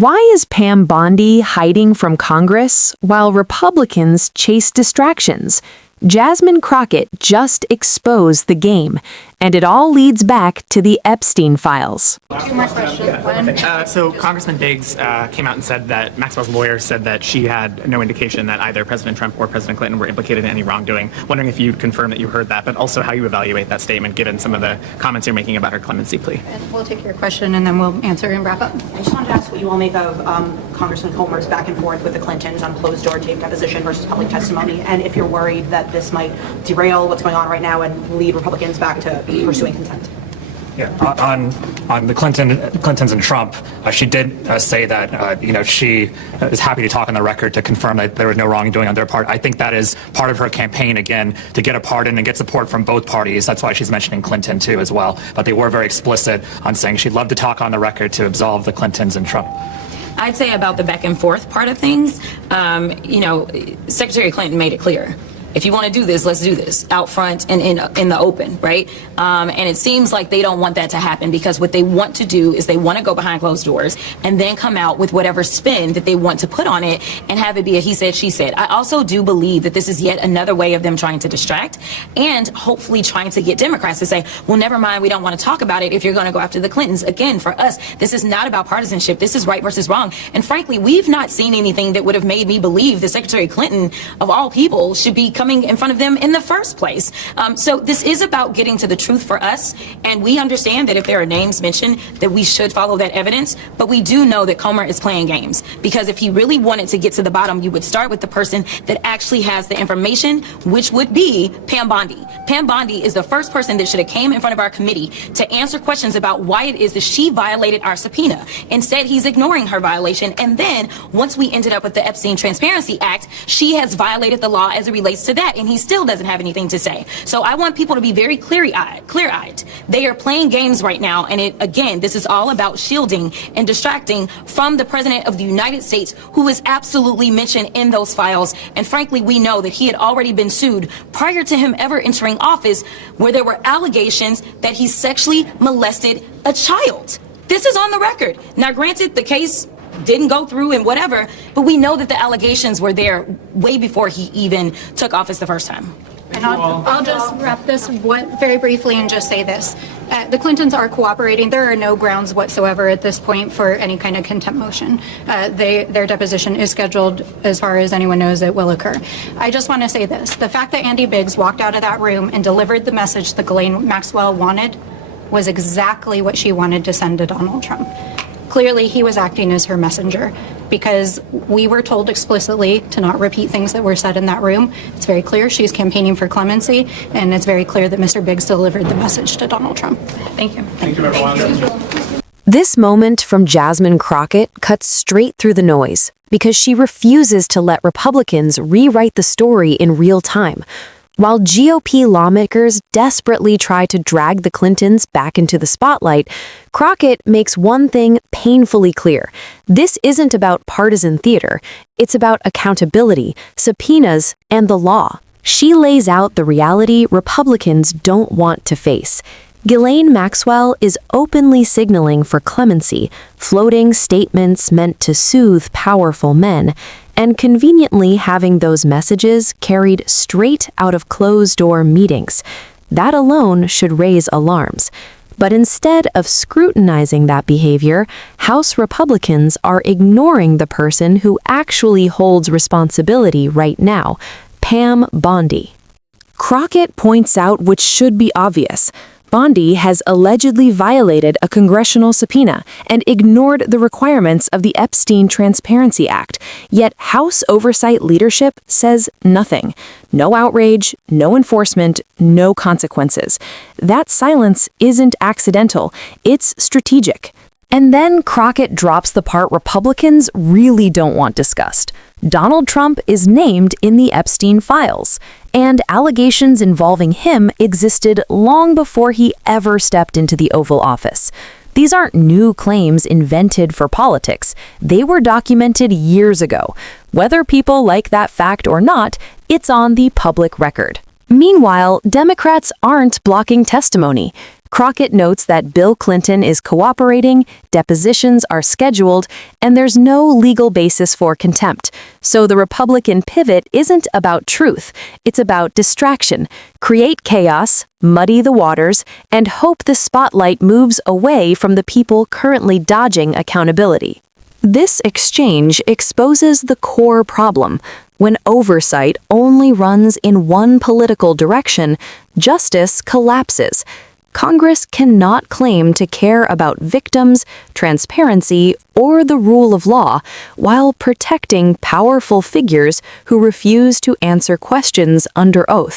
Why is Pam Bondi hiding from Congress while Republicans chase distractions? Jasmine Crockett just exposed the game, and it all leads back to the Epstein files. Two more questions. So Congressman Biggs came out and said that Maxwell's lawyer said that she had no indication that either President Trump or President Clinton were implicated in any wrongdoing. Wondering if you'd confirm that you heard that, but also how you evaluate that statement given some of the comments you're making about her clemency plea. And we'll take your question and then we'll answer and wrap up. I just wanted to ask what you all make of Congressman Comer's back and forth with the Clintons on closed-door tape deposition versus public testimony, and if you're worried that this might derail what's going on right now and lead Republicans back to pursuing consent. Yeah, on the Clintons and Trump, she did say that she is happy to talk on the record to confirm that there was no wrongdoing on their part. I think that is part of her campaign, again, to get a pardon and get support from both parties. That's why she's mentioning Clinton too as well. But they were very explicit on saying she'd love to talk on the record to absolve the Clintons and Trump. I'd say about the back and forth part of things, Secretary Clinton made it clear. If you want to do this, let's do this out front and in the open, right? And it seems like they don't want that to happen because what they want to do is they want to go behind closed doors and then come out with whatever spin that they want to put on it and have it be a he said, she said. I also do believe that this is yet another way of them trying to distract and hopefully trying to get Democrats to say, well, never mind, we don't want to talk about it if you're going to go after the Clintons. Again, for us, this is not about partisanship. This is right versus wrong. And frankly, we've not seen anything that would have made me believe that Secretary Clinton, of all people, should be coming in front of them in the first place. So this is about getting to the truth for us, and we understand that if there are names mentioned that we should follow that evidence, but we do know that Comer is playing games, because if he really wanted to get to the bottom, you would start with the person that actually has the information, which would be Pam Bondi. Pam Bondi is the first person that should have came in front of our committee to answer questions about why it is that she violated our subpoena. Instead, he's ignoring her violation, and then once we ended up with the Epstein Transparency Act, she has violated the law as it relates to that, and he still doesn't have anything to say. So I want people to be very clear-eyed. They are playing games right now, and again, this is all about shielding and distracting from the President of the United States, who is absolutely mentioned in those files. And frankly, we know that he had already been sued prior to him ever entering office, where there were allegations that he sexually molested a child. This is on the record. Now, granted, the case didn't go through and whatever, but we know that the allegations were there way before he even took office the first time. And I'll just wrap this very briefly and just say this. The Clintons are cooperating. There are no grounds whatsoever at this point for any kind of contempt motion. Their deposition is scheduled, as far as anyone knows, it will occur. I just want to say this. The fact that Andy Biggs walked out of that room and delivered the message that Ghislaine Maxwell wanted was exactly what she wanted to send to Donald Trump. Clearly, he was acting as her messenger, because we were told explicitly to not repeat things that were said in that room. It's very clear she's campaigning for clemency, and it's very clear that Mr. Biggs delivered the message to Donald Trump. Thank you. Thank you, everyone. This moment from Jasmine Crockett cuts straight through the noise because she refuses to let Republicans rewrite the story in real time. While GOP lawmakers desperately try to drag the Clintons back into the spotlight, Crockett makes one thing painfully clear. This isn't about partisan theater. It's about accountability, subpoenas, and the law. She lays out the reality Republicans don't want to face. Ghislaine Maxwell is openly signaling for clemency, floating statements meant to soothe powerful men, and conveniently having those messages carried straight out of closed-door meetings. That alone should raise alarms. But instead of scrutinizing that behavior, House Republicans are ignoring the person who actually holds responsibility right now, Pam Bondi. Crockett points out what should be obvious. Bondi has allegedly violated a congressional subpoena and ignored the requirements of the Epstein Transparency Act, yet House Oversight leadership says nothing. No outrage, no enforcement, no consequences. That silence isn't accidental, it's strategic. And then Crockett drops the part Republicans really don't want discussed. Donald Trump is named in the Epstein files, and allegations involving him existed long before he ever stepped into the Oval Office. These aren't new claims invented for politics. They were documented years ago. Whether people like that fact or not, it's on the public record. Meanwhile, Democrats aren't blocking testimony. Crockett notes that Bill Clinton is cooperating, depositions are scheduled, and there's no legal basis for contempt. So the Republican pivot isn't about truth, it's about distraction, create chaos, muddy the waters, and hope the spotlight moves away from the people currently dodging accountability. This exchange exposes the core problem. When oversight only runs in one political direction, justice collapses. Congress cannot claim to care about victims, transparency, or the rule of law while protecting powerful figures who refuse to answer questions under oath.